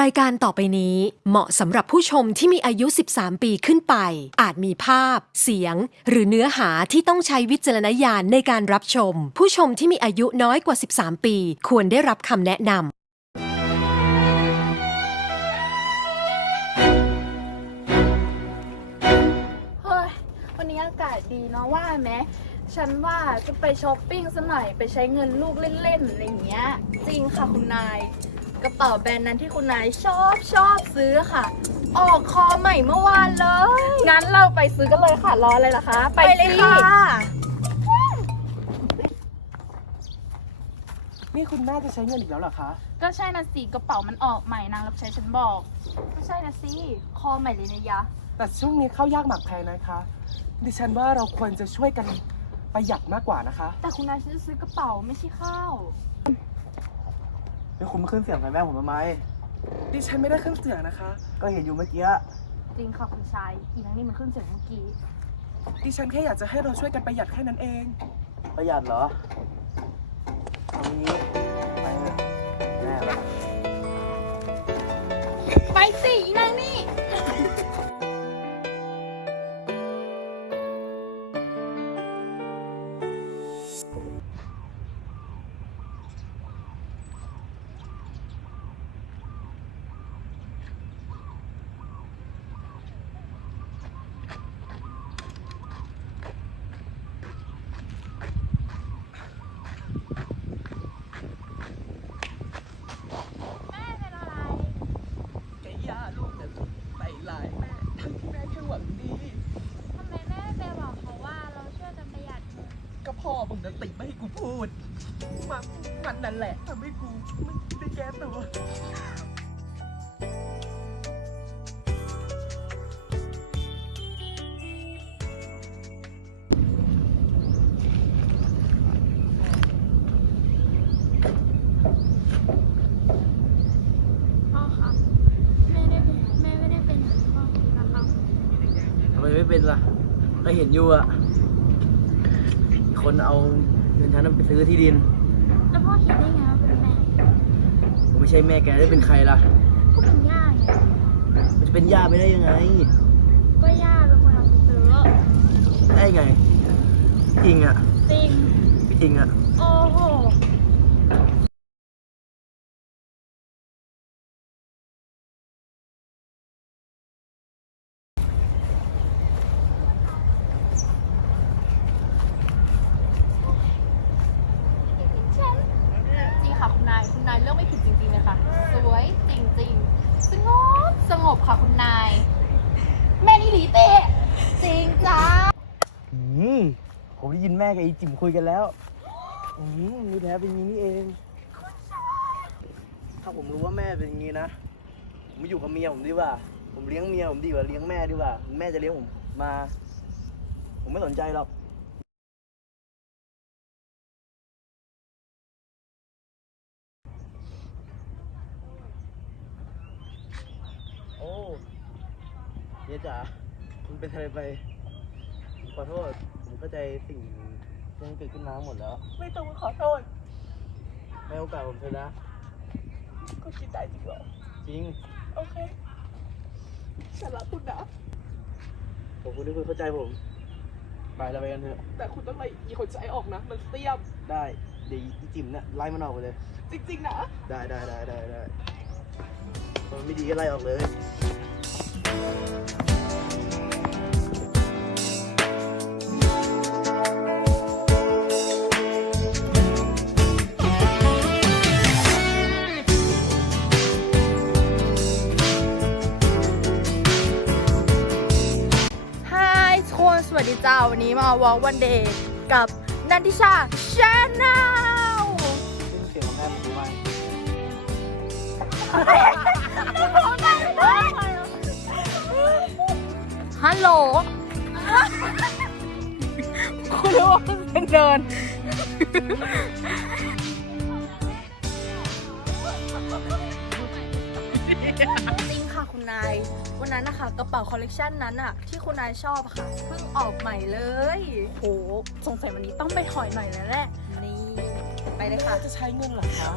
รายการต่อไปนี้เหมาะสำหรับผู้ชมที่มีอายุ 13 ปีขึ้นไป อาจมีภาพ เสียง หรือเนื้อหาที่ต้องใช้วิจารณญาณในการรับชม ผู้ชมที่มีอายุน้อยกว่า 13 ปี ควรได้รับคำแนะนำเฮ้ย วันนี้อากาศดีเนาะว่าไหม ฉันว่าจะไปช้อปปิ้งสักหน่อยไปใช้เงินลูกเล่นๆอะไรอย่างเงี้ย จริงค่ะคุณนาย กระเป๋าแบรนด์นั้นที่คุณนายชอบชอบซื้อค่ะ ออกคอใหม่เมื่อวานเลย งั้นเราไปซื้อกันเลยค่ะ รออะไรล่ะคะ ไปเลยค่ะนี่คุณแม่จะใช้เงินอีกแล้วเหรอคะ ก็ใช่นะสิกระเป๋ามันออกใหม่นางรับใช้ฉันบอก ก็ใช่นะสิคอใหม่เลยนะยะ แต่ช่วงนี้ข้าวยากหมากแพงนะคะ ดิฉันว่าเราควรจะช่วยกันประหยัดมากกว่านะคะ แต่คุณนายฉันจะซื้อกระเป๋าไม่ใช่ข้าว แล้วคุณมาขึ้นเสียงใส่แม่ผมทำไม ดิฉันไม่ได้ขึ้นเสียงนะคะ ก็เห็นอยู่เมื่อกี้ จริงค่ะคุณชาย อีนังนี่มันขึ้นเสียงเมื่อกี้ดิฉันแค่อยากจะให้เราช่วยกันประหยัดแค่นั้นเอง ประหยัดเหรอเอางี้ไปเถอะแม่ ไปสิอีนาง แม่ทั้งที่แม่แค่หวังดี ทำไมแม่ไปบอกเขาว่าเราช่วยกันประหยัดเงินก็พ่อมึงติไม่ให้กูพูดมันมันนั่นแหละทำให้กูไม่ได้แก้ตัว ไมไม่เป็นล่ะ ก็เห็นอยู่อะคนเอาเงินฉันไปซื้อที่ดินแล้วพ่อคิดได้ไงว่าเป็นแม่ ผมไม่ใช่แม่แกได้เป็นใครล่ะ ก็เป็นย่าไง มันจะเป็นย่าไม่ได้ยังไง ก็ย่าเป็นคนเอาไปซื้อได้ไง จริงอะจริงไม่จริงอะ โอ้โห จริงค่ะคุณนาย คุณนายเลือกไม่ผิดจริงๆเลยค่ะ สวยจริงๆ สงบสงบ ค่ะคุณนาย แม่นี่หลีเตะจริงจ้าอืมผมได้ยินแม่กับไอีจิ๋มคุยกันแล้ว อืมนี่แท้เป็นอย่างนี้นี่เอง ถ้าผมรู้ว่าแม่เป็นอย่างนี้นะ ผมอยู่กับเมียผมดีกว่า ผมเลี้ยงเมียผมดีกว่าเลี้ยงแม่ดีกว่า แม่จะเลี้ยงผมมา ผมไม่สนใจหรอก โอ้เดี๋ ยวจ๋าคุณเป็นอะไรไปผมขอโทษ ผมเข้าใจสิ่งที่มันเกิดขึ้นมาทั้งหมดแล้ว ไม่ต้องมาขอโทษให้โอกาสผมเถอะนะก็คิดได้จริงเหรอ จริง โอเคฉันรักคุณนะ ขอบคุณที่คุณเข้าใจผม ไปเราไปกันเถอะ แต่คุณต้องไล่อีคนใจออกนะ มันเสียม ได้ เดี๋ยวอีจิ๋มเนี่ยไล่มันออกไปเลย จริงๆนะ ได้ได้ได้ได้ได้มันไม่ดีก็ไล่ออกเลย ฮายทุกคนสวัสดีจ้าวันนี้มาวอล์กวันเดย์กับนันทิชาชาแนล ซึ่งเสียงของแม่มันดีมาก ฮัลโหลคุณรู้ว่าเป็นเดิน จริงค่ะคุณนาย วันนั้นนะคะกระเป๋าคอลเลกชันนั้นอะที่คุณนายชอบอะค่ะเพิ่งออกใหม่เลย โหสงสัยวันนี้ต้องไปถอยหน่อยแล้วแหละ นี่ ไปเลยค่ะ จะใช้เงินเหรอคะ